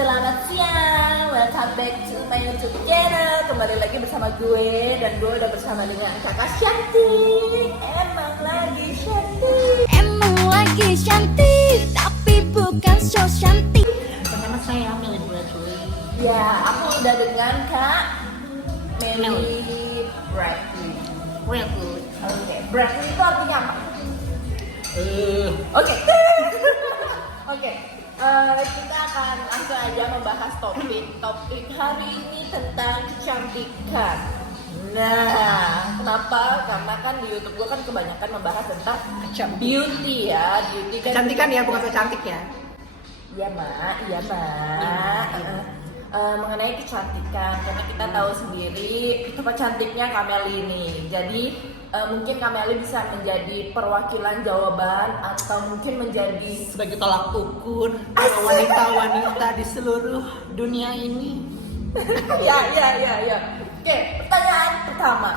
Selamat siang, welcome back to my YouTube channel. Kembali lagi bersama gue, dan gue udah bersama dengan kakak cantik. Emang lagi cantik. Emang lagi cantik, tapi bukan so cantik. Nama saya Melly Bradley. Ya, aku udah dengan Kak Melly Bradley. Bradley. Oke, Bradley itu artinya apa? Oke. Oke. Kita akan langsung aja membahas topik hari ini tentang kecantikan. Nah, kenapa? Karena kan di YouTube gue kan kebanyakan membahas tentang beauty ya, beauty kan. Kecantikan ya, bukan kecantik ya. Iya mak. Mengenai kecantikan, karena kita tahu sendiri betapa cantiknya Kak Melly ini. Jadi mungkin Kak Melly bisa menjadi perwakilan jawaban atau mungkin menjadi Sebagai tolak ukur para wanita-wanita di seluruh dunia ini. ya. Oke, pertanyaan pertama.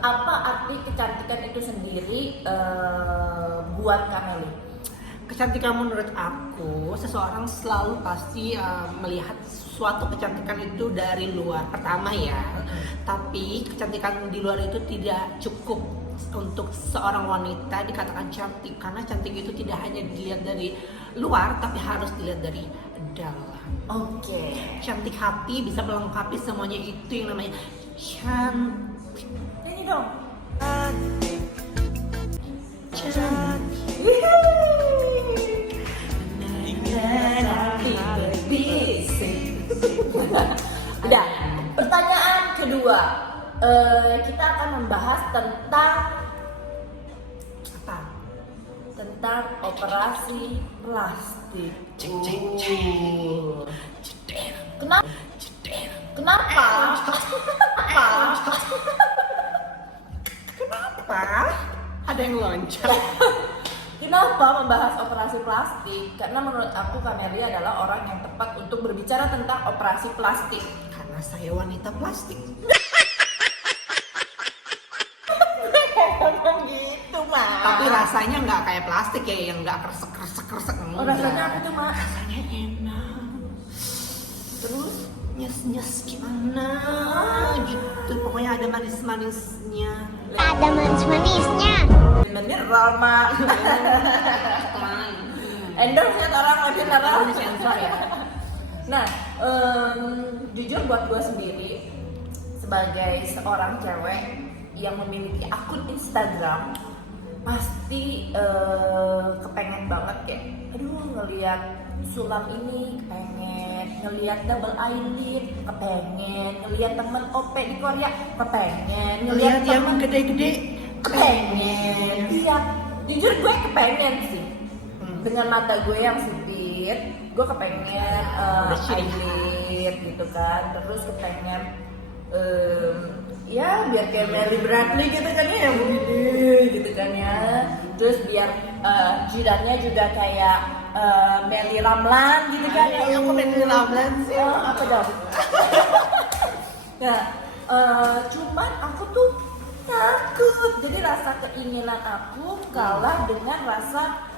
Apa arti kecantikan itu sendiri buat Kak Melly? Kecantikan menurut aku, seseorang selalu pasti melihat suatu kecantikan itu dari luar. Pertama ya, tapi kecantikan di luar itu tidak cukup untuk seorang wanita dikatakan cantik. Karena cantik itu tidak hanya dilihat dari luar, tapi harus dilihat dari dalam. Oke. Cantik hati bisa melengkapi semuanya, itu yang namanya cantik. Nyanyi dong. Udah. Pertanyaan kedua, kita akan membahas tentang Apa? tentang operasi plastik. Kenapa? Kenapa? Kenapa? Ada yang loncat. Kenapa membahas operasi plastik? Karena menurut aku Kak Melly adalah orang yang tepat untuk berbicara tentang operasi plastik. Karena saya wanita plastik. Ngomong gitu mah. Tapi rasanya nggak kayak plastik ya, yang nggak kresek. Oh, rasanya apa tuh mak? Rasanya enak. Terus? Nyes gimana gitu. Pokoknya ada manisnya. Ada manis-manisnya. Mineral mak. Endorse ya orang mineral. Sensor ya. Nah, jujur buat gue sendiri sebagai seorang cewek yang memiliki akun Instagram, pasti kepengen banget ya. Aduh, ngelihat sulam ini kepengen, ngelihat double eyelid kepengen, ngelihat temen OP di Korea kepengen, Lihat yang temen gede-gede. kepengen. Iya, jujur gue kepengen sih. Dengan mata gue yang sipit, gue kepengen eyelid gitu kan. Terus kepengen ya biar kayak Melly Bradley gitu kan ya, yang begini gitu kan ya. Terus biar jidatnya juga kayak Melly Ramlan gitu kan ya. Aku Melly Ramlan sih. Apa dong? Nah, cuman aku tuh takut. Jadi rasa keinginan aku kalah dengan rasa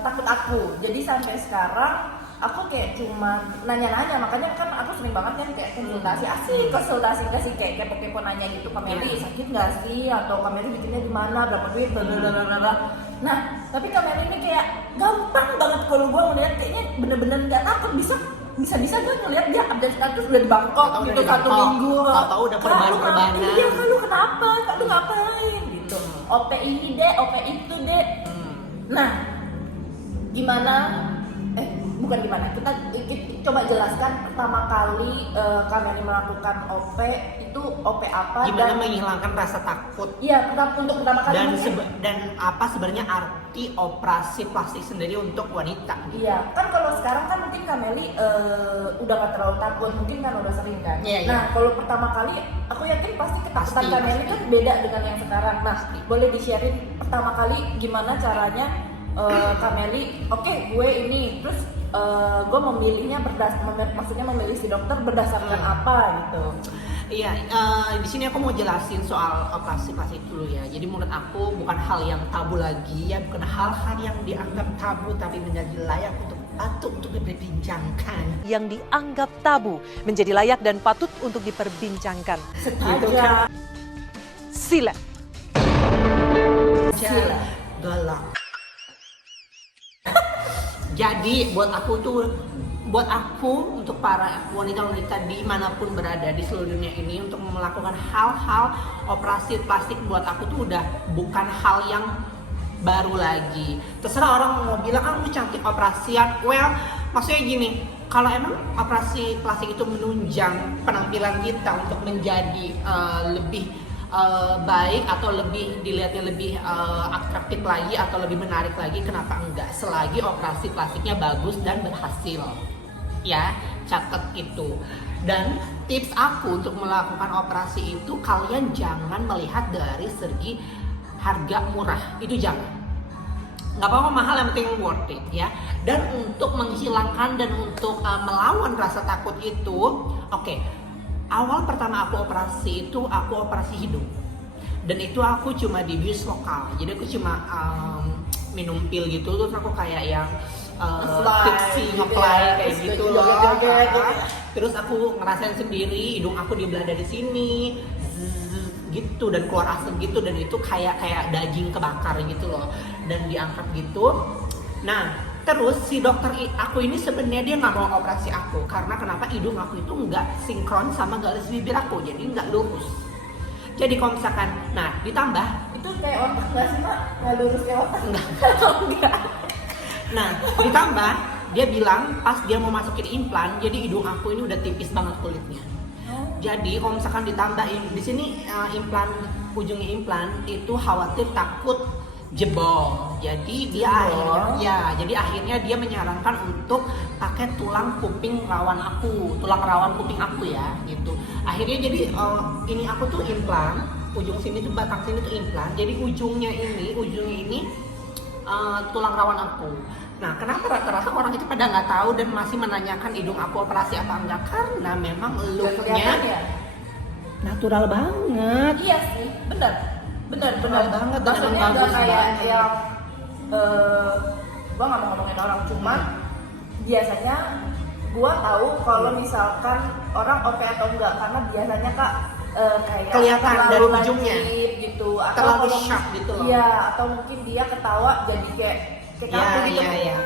takut aku. Jadi sampai sekarang aku kayak cuma nanya-nanya. Makanya kan aku sering banget kan kayak konsultasi nggak sih, kayak kepo-kepo nanya gitu, Kak Melly sakit nggak sih, atau Kak Melly bikinnya di mana, berapa duit, blablabla. Nah, tapi Kak Melly ini kayak gampang banget kalau gue ngeliat, kayaknya bener-bener nggak takut. Bisa gue ngeliat dia update status udah di Bangkok gitu satu minggu. Tahu udah perbanan. Iya, lu kenapa? Lu ngapain gitu? OP ini deh, OP itu deh. Nah, bukan gimana, kita coba jelaskan pertama kali kami melakukan OP itu OP apa, Gimana dan menghilangkan rasa takut. iya, untuk pertama kali Dan apa sebenarnya arti operasi plastik sendiri untuk wanita? iya, kan kalau sekarang kan mungkin Kak Melly udah gak terlalu takut, mungkin kan udah sering kan. Iya. Nah, kalau pertama kali aku yakin pasti ketakutan Kak Melly kan beda dengan yang sekarang. Nah, boleh di-sharing pertama kali gimana caranya Kak Melly, oke, gue ini, terus gue memilihnya maksudnya memilih si dokter berdasarkan apa gitu. Iya, di sini aku mau jelasin soal operasi plastik dulu ya. Jadi menurut aku bukan hal yang tabu lagi ya, bukan hal-hal yang dianggap tabu tapi menjadi layak untuk patut untuk diperbincangkan. Yang dianggap tabu menjadi layak dan patut untuk diperbincangkan. Gitu kan? Silat. Silat. Galak. Jadi buat aku untuk para wanita-wanita dimanapun berada di seluruh dunia ini untuk melakukan hal-hal operasi plastik, buat aku tuh udah bukan hal yang baru lagi. Terserah orang mau bilang lu cantik operasian, well maksudnya gini, kalau emang operasi plastik itu menunjang penampilan kita untuk menjadi lebih baik atau lebih dilihatnya lebih atraktif lagi atau lebih menarik lagi, kenapa enggak, selagi operasi plastiknya bagus dan berhasil. Ya, catat itu. Dan tips aku untuk melakukan operasi itu, kalian jangan melihat dari segi harga murah, itu jangan. Nggak apa-apa mahal, yang penting worth it ya. Dan untuk menghilangkan dan untuk melawan rasa takut itu, oke. Awal pertama aku operasi itu, aku operasi hidung. Dan itu aku cuma di bius lokal. Jadi aku cuma minum pil gitu, terus aku kayak yang tipsy, ngeplay kayak gitu loh. Terus aku ngerasain sendiri, hidung aku dibelah dari sini, gitu, dan keluar asap gitu, dan itu kayak daging kebakar gitu loh, dan diangkat gitu. Nah, terus si dokter aku ini sebenarnya dia nggak mau operasi aku karena kenapa, hidung aku itu nggak sinkron sama garis bibir aku, jadi nggak lurus. Jadi kalau misalkan, nah ditambah Itu kayak otak nggak sih Pak? Nggak lurus kayak otak? Atau enggak? Nah ditambah dia bilang pas dia mau masukin implan, jadi hidung aku ini udah tipis banget kulitnya. Jadi kalau misalkan ditambahin di sini implan, ujungnya implan itu khawatir takut jebol. Jadi dia akhirnya dia menyarankan untuk pakai tulang rawan kuping aku ya gitu. Akhirnya jadi ini aku tuh implan, ujung sini tuh batang sini tuh implan. Jadi ujungnya ini tulang rawan aku. Nah, kenapa rata-rata orang itu pada nggak tahu dan masih menanyakan hidung aku operasi apa enggak? Karena memang looknya ya? natural banget. Iya sih, bener banget, dan maksudnya emang nggak bagus kayak banget. yang gua nggak mau ngomongin orang, cuman biasanya gua tahu kalau misalkan orang OP atau enggak, karena biasanya Kak kayak Kelihatan terlalu dari ujungnya. lancip gitu, atau Terlalu kalau- sharp gitu loh. Iya, atau mungkin dia ketawa jadi kayak kaku gitu. Iya.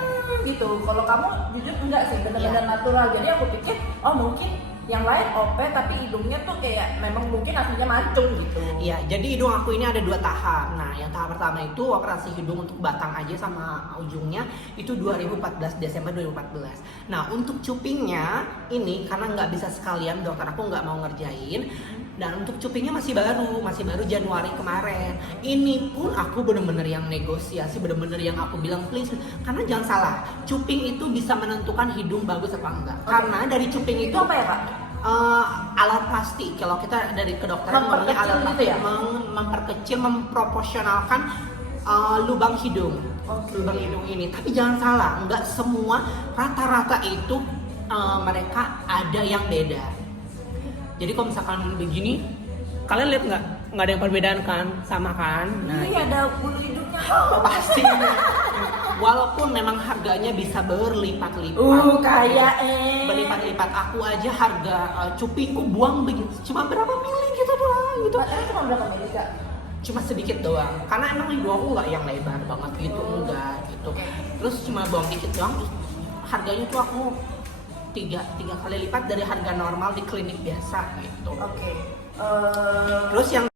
Gitu. Kalau kamu jujur enggak sih, benar-benar Iya. natural. Jadi aku pikir oh mungkin yang lain OP tapi hidungnya tuh kayak memang mungkin aslinya mancung gitu. Iya, jadi hidung aku ini ada 2 tahap. Nah, yang tahap pertama itu operasi hidung untuk batang aja sama ujungnya itu 2014, Desember 2014. Nah, untuk cupingnya ini karena nggak bisa sekalian, dokter aku nggak mau ngerjain. Dan untuk cupingnya masih baru Januari kemarin. Ini pun aku bener-bener yang negosiasi, bener-bener yang aku bilang please, karena jangan salah, cuping itu bisa menentukan hidung bagus apa enggak. Karena dari cuping Itu apa ya Kak? alat plastik. Kalau kita dari kedokteran ngomongnya Memperkecil alat gitu plastik, ya? memperkecil, memproporsionalkan lubang hidung. Oke. Lubang hidung ini. Tapi jangan salah, nggak semua, rata-rata itu mereka ada yang beda. Jadi kalau misalkan begini, kalian lihat nggak ada yang perbedaan kan, sama kan? Nah, Ini ada bulu hidungnya. pasti. Walaupun memang harganya bisa berlipat-lipat. Kayak Berlipat-lipat. Aku aja harga cupingku buang begitu, cuma berapa mili gitu doang gitu. Emang cuma berapa mili Kak? Cuma sedikit doang. Karena emang hidung aku nggak yang lebar banget gitu, enggak gitu. Terus cuma buang dikit doang. Terus harganya tuh aku tiga kali lipat dari harga normal di klinik biasa gitu. Oke. Terus yang